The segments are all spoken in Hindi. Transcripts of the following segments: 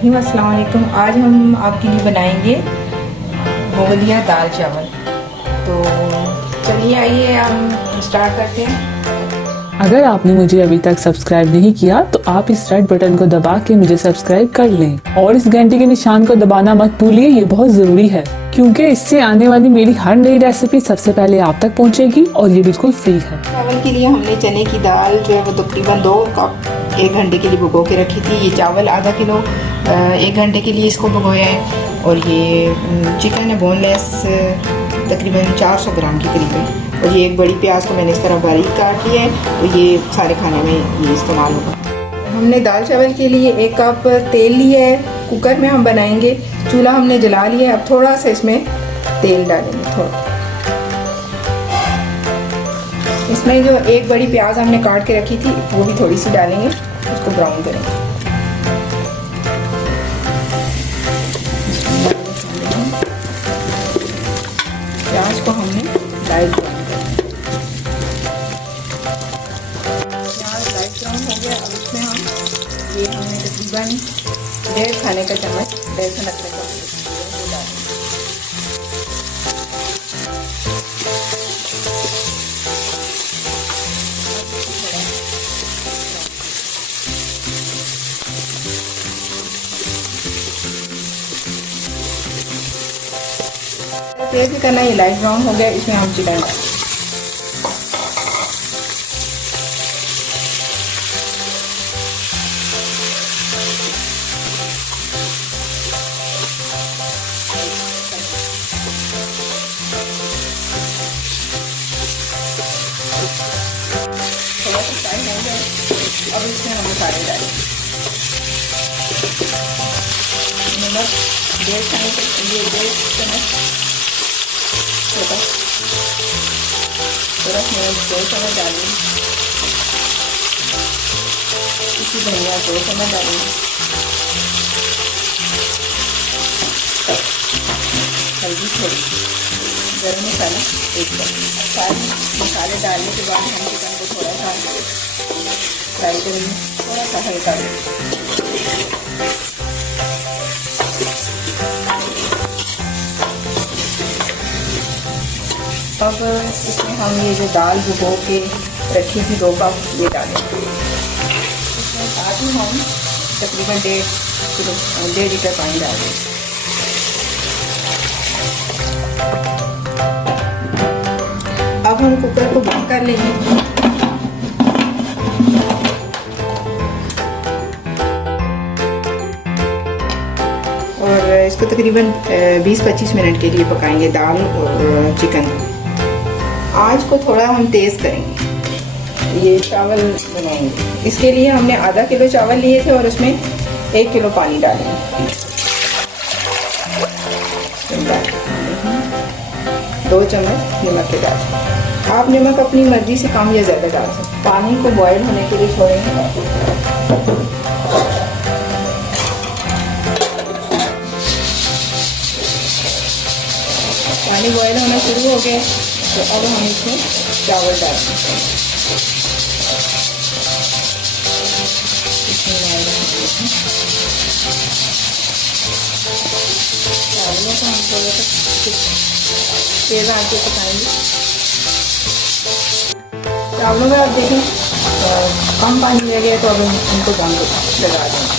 बिस्मिल्लाहिर्रहमानिर्रहीम। अस्सलाम वालेकुम। आज हम आपके लिए बनाएंगे मुगलिया दाल चावल। तो चलिए आइए हम स्टार्ट करते हैं। अगर आपने मुझे अभी तक सब्सक्राइब नहीं किया तो आप इस रेड बटन को दबा के मुझे सब्सक्राइब कर लें और इस घंटे के निशान को दबाना मत भूलिए, ये बहुत जरूरी है क्योंकि इससे आने वाली मेरी हर नई रेसिपी सबसे पहले आप तक पहुंचेगी और ये बिल्कुल फ्री है। चावल के लिए हमने चने की दाल जो है वो तकरीबन 2 कप 1 घंटे के लिए भिगो के रखी थी। ये चावल आधा किलो 1 घंटे के लिए इसको भिगोया है। और ये चिकन है बोनलेस, तकरीबन 400 ग्राम के करीब है। और ये एक बड़ी प्याज को मैंने इस तरह बारीक काट लिया है और ये सारे खाने में ये इस्तेमाल होगा। हमने दाल चावल के लिए 1 कप तेल लिया है। कुकर में हम बनाएंगे। चूल्हा हमने जला लिया है। अब थोड़ा सा इसमें तेल डालेंगे। थोड़ा इसमें जो एक बड़ी प्याज हमने काट के रखी थी वो भी थोड़ी सी डालेंगे, उसको ब्राउन करेंगे। प्याज को हमने लाइट ब्राउन करना है। प्याज लाइट ब्राउन हो गया। अब इसमें हमने तकरीबन 1.5 खाने का चम्मच लहसुन अदरक का पेस्ट डालेंगे। तेज भी करना, ये लाइट ब्राउन हो गया। इसमें हम चिकन डालेंगे। थोड़ा सा फ्राई हो गया। अब इसमें हम मसाले डालेंगे। नमक 1.5 चम्मच छोटा, थोड़ा मिर्च 2 चम्मच डालेंगे। इसी धनिया 2 चम्मच डालेंगे। हल्दी थोड़ी, गरम मसाला 1 चम्मच। सारे मसाले डालने के बाद हम चिकन को थोड़ा सा फ्राई करेंगे, थोड़ा सा हल्का अब इसमें हम ये जो दाल भिगो के रखी थी 2 कप, ये डालेंगे। इसमें साथ ही हम तकरीबन 1.5 लीटर पानी डालेंगे। अब हम कुकर को बंद कर लेंगे। और इसको तकरीबन 20-25 मिनट के लिए पकाएंगे, दाल और चिकन को। आज को थोड़ा हम तेज़ करेंगे। ये चावल बनाएंगे, इसके लिए हमने आधा किलो चावल लिए थे और उसमें 1 किलो पानी डालेंगे। 2 चम्मच नमक के डालें। आप नमक अपनी मर्जी से कम या ज़्यादा डाल सकते हैं। पानी को बॉयल होने के लिए छोड़ेंगे। पानी बॉयल होना शुरू हो गया तो अब हम इसमें चावल डालते हैं। चावलों को हम थोड़ा सा तेज़ आंच पे पकाएंगे। चावलों में आप देखें कम पानी रह गया तो अब उनको दम लगा देंगे।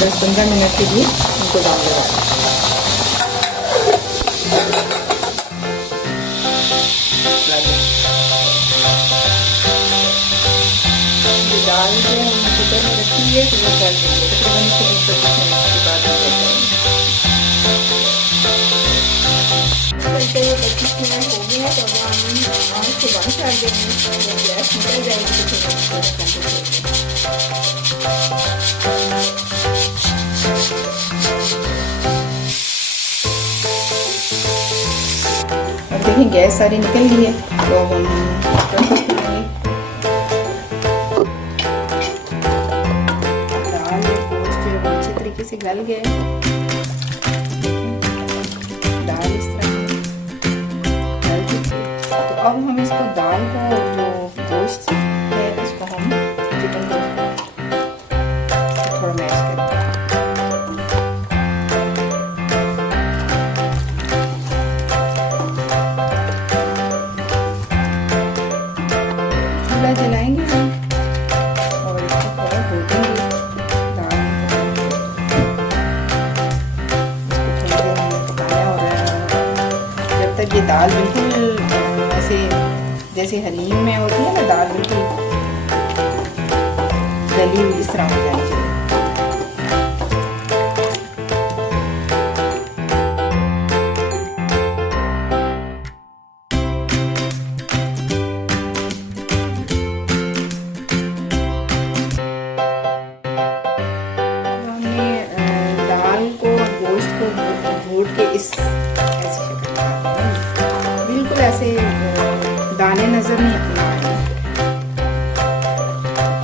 10-15 मिनट के लिए उनको दम लगा दें। दाल जो हम कुकर में रखी है तो वो कर देंगे। तकरीबन 20-25 मिनट के बाद हम करते हुए 25 मिनट हो गए हैं तो अब हम आँच को बंद कर देंगे। जब गैस निकल जाएगी तो फिर हम अब देखिए गैस सारी निकल गई है तो अब हम से गल गए। दाल इस तरह गल चुकी है। तो अब हम इसको दाल को जो गोश्त है इसको हम चिकन को दाल बिल्कुल ऐसे जैसे हलीम में होती है ना दाल, बिल्कुल गली हुई इस तरह हो जानी चाहिए। घोट के इस ऐसी शक्ल में बिल्कुल ऐसे दाने नज़र नहीं आएंगे।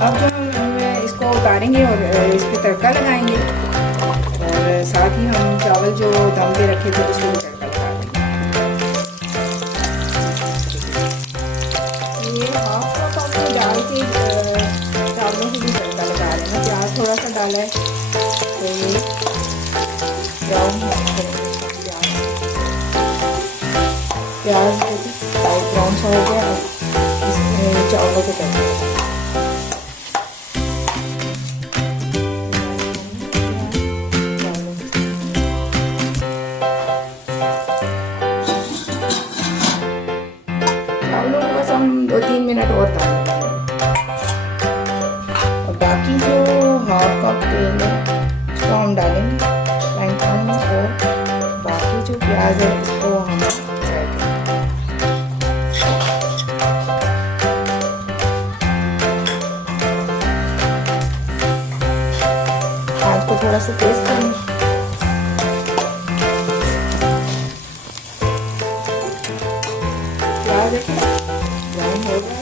अब जो हम इसको उतारेंगे और इस पर तड़का लगाएंगे और साथ ही हम चावल जो दम पे रखे थे उसमें भी तड़का लगा देंगे। ये हाफ कप आपको डाल के चावलों से भी तड़का लगा रहे हैं। प्याज थोड़ा सा डाला है तो ये ब्राउन प्याज लाइट ब्राउन सा हो गया। इसमें चावलों को तड़का चावलों को बस हम 2-3 मिनट और डालेंगे और बाकी जो हाफ कप तेल है उसको हम डालेंगे फ्राइंग पैन में और बाकी जो प्याज है इसको हम फ्राई करेंगे। आज को थोड़ा सा तेज करेंगे। प्याज देखिए ब्राउन हो गया।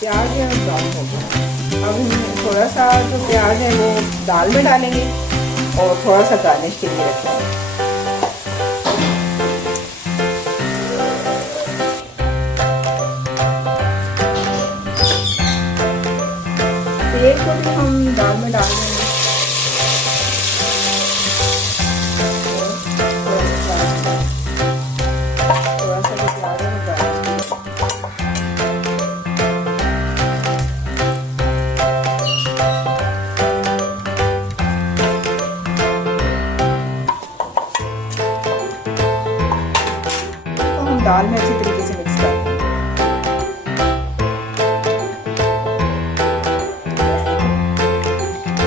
प्याज ब्राउन हो गया। अब हम थोड़ा सा जो प्याज है वो दाल में डालेंगे और थोड़ा सा गार्निश के लिए रखेंगे। तेल को भी हम दाल में डाल देंगे। थोड़ा सा जो प्याज है वो गार्निश दाल में अच्छी तरीके से मिक्स कर देंगे।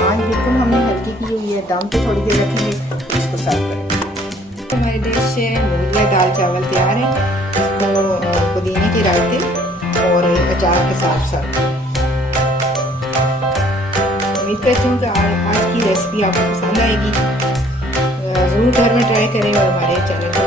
आज बिल्कुल हमने हल्की की हुई है, दम पे थोड़ी देर रखेंगे तो इसको सर्व करेंगे। हमारी डिश मुगलाई दाल चावल तैयार है। इसको पुदीने के रायते और अचार के साथ सर्व। उम्मीद करती हूँ कि आज की रेसिपी आपको पसंद आएगी। ज़रूर घर में ट्राई करें और हमारे चैनल को